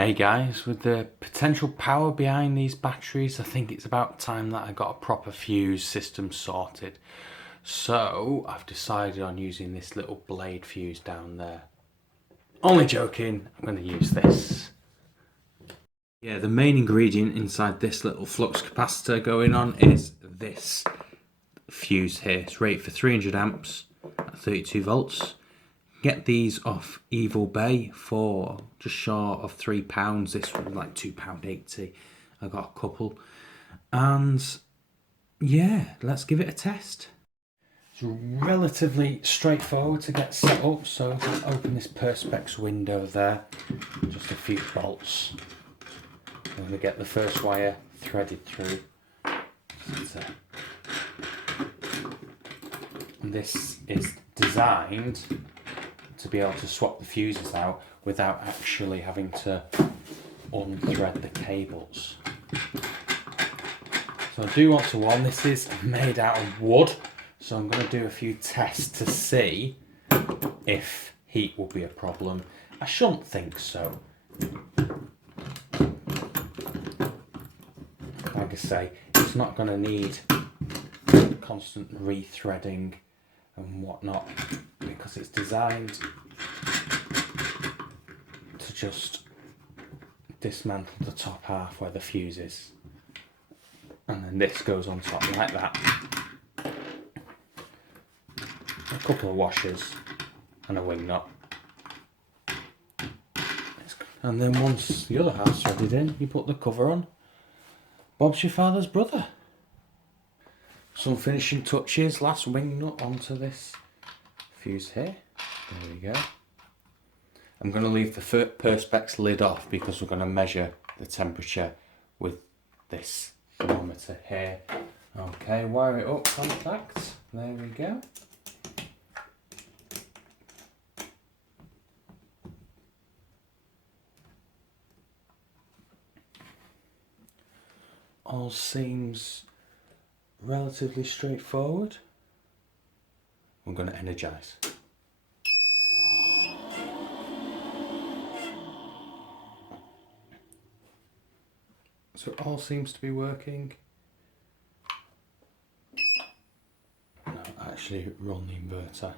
Hey guys, with the potential power behind these batteries, I think it's about time that I got a proper fuse system sorted. So I've decided on using this little blade fuse down there. Only joking, I'm going to use this. Yeah, the main ingredient inside this little flux capacitor going on is this fuse here. It's rated for 300 amps at 32 volts. Get these off Evil Bay for just short of £3. This was like £2.80. I got a couple. And yeah, let's give it a test. It's relatively straightforward to get set up. So open this Perspex window there. Just a few bolts. I'm going to get the first wire threaded through. And this is designed to be able to swap the fuses out without actually having to unthread the cables. So I do want to warn, this is made out of wood, so I'm going to do a few tests to see if heat will be a problem. I shouldn't think so. Like I say, it's not going to need constant rethreading and whatnot, because it's designed to just dismantle the top half where the fuse is, and then this goes on top like that. A couple of washers and a wing nut, and then once the other half's threaded in, you put the cover on. Bob's your father's brother. Some finishing touches, last wing nut onto this fuse here. There we go. I'm going to leave the Perspex lid off because we're going to measure the temperature with this thermometer here. Okay, wire it up, contact. There we go. All seems relatively straightforward. I'm going to energise. So it all seems to be working. No, actually run the inverter.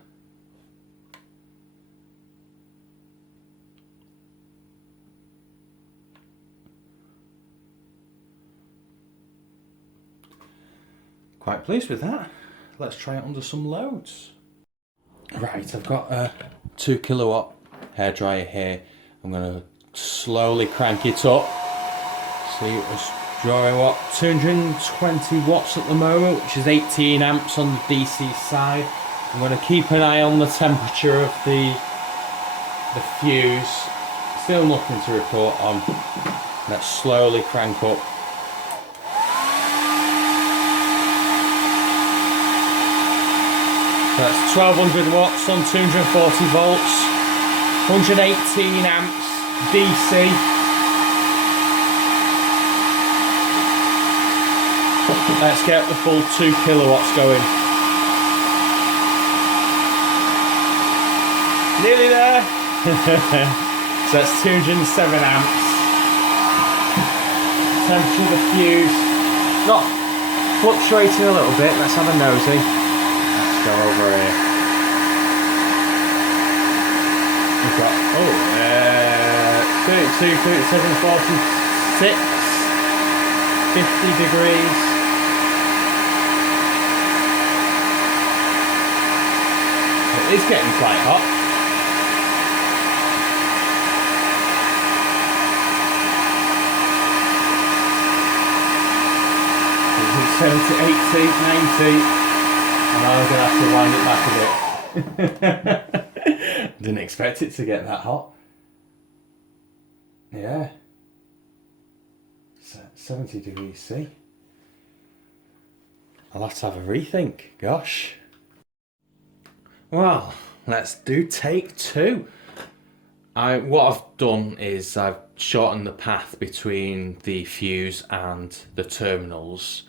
Quite pleased with that. Let's try it under some loads. Right, I've got a 2 kilowatt hairdryer here. I'm going to slowly crank it up. See, it's drawing what, 220 watts at the moment, which is 18 amps on the DC side. I'm going to keep an eye on the temperature of the fuse. Still nothing to report on. Let's slowly crank up. So that's 1200 watts on 240 volts, 118 amps DC. Let's get the full 2 kilowatts going. Nearly there. So that's 207 amps. Temperature of the fuse, not fluctuating a little bit. Let's have a nosy. Go over here. We've got 32, 37, 46, 50 degrees. It is getting quite hot. It's 70, 80, 90. And I'm going to have to wind it back a bit. Didn't expect it to get that hot. Yeah. 70 degrees C. I'll have to have a rethink. Gosh. Well, let's do take 2. What I've done is I've shortened the path between the fuse and the terminals.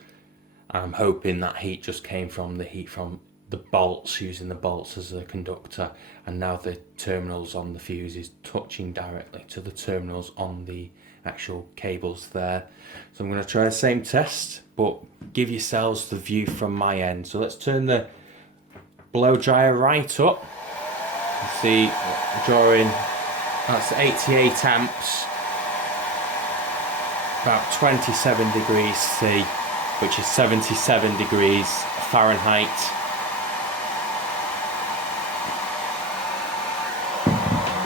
I'm hoping that heat just came from the the bolts, using the bolts as a conductor, and now the terminals on the fuse is touching directly to the terminals on the actual cables there. So I'm going to try the same test, but give yourselves the view from my end. So let's turn the blow dryer right up. See, drawing, that's 88 amps, about 27 degrees C, which is 77 degrees Fahrenheit.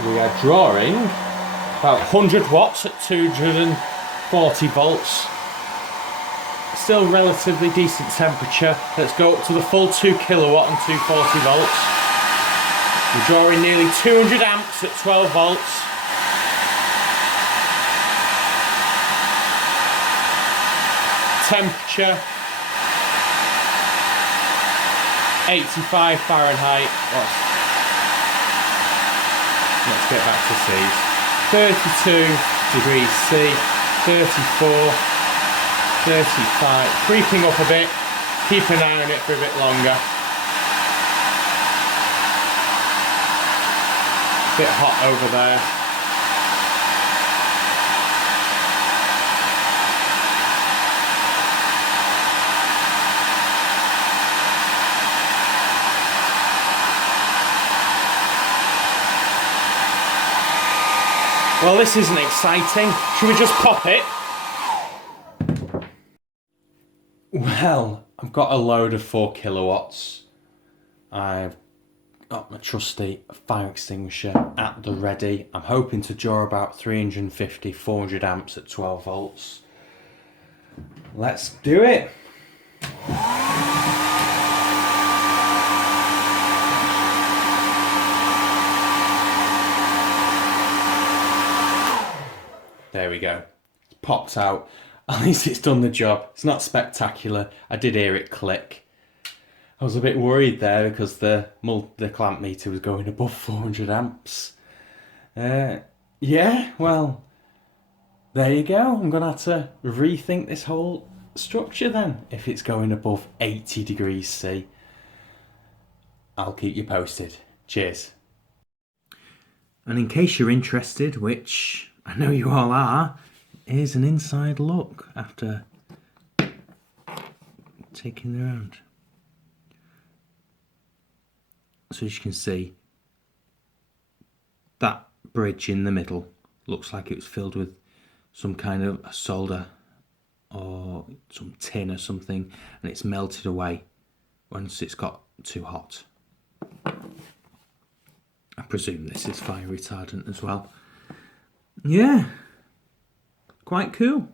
We are drawing about 100 watts at 240 volts. Still relatively decent temperature. Let's go up to the full 2 kilowatt and 240 volts. We're drawing nearly 200 amps at 12 volts. Temperature 85 Fahrenheit. Let's get back to C's. 32 degrees C, 34, 35, creeping up a bit. Keep an eye on it for a bit longer. Bit hot over there. Well, this isn't exciting. Should we just pop it? Well, I've got a load of 4 kilowatts. I've got my trusty fire extinguisher at the ready. I'm hoping to draw about 350, 400 amps at 12 volts. Let's do it. There we go. It's popped out. At least it's done the job. It's not spectacular. I did hear it click. I was a bit worried there because the clamp meter was going above 400 amps. Yeah, well, there you go. I'm going to have to rethink this whole structure then. If it's going above 80 degrees C. I'll keep you posted. Cheers. And in case you're interested, which I know you all are, here's an inside look after taking it around. So as you can see, that bridge in the middle looks like it was filled with some kind of a solder or some tin or something, and it's melted away once it's got too hot. I presume this is fire retardant as well. Yeah, quite cool.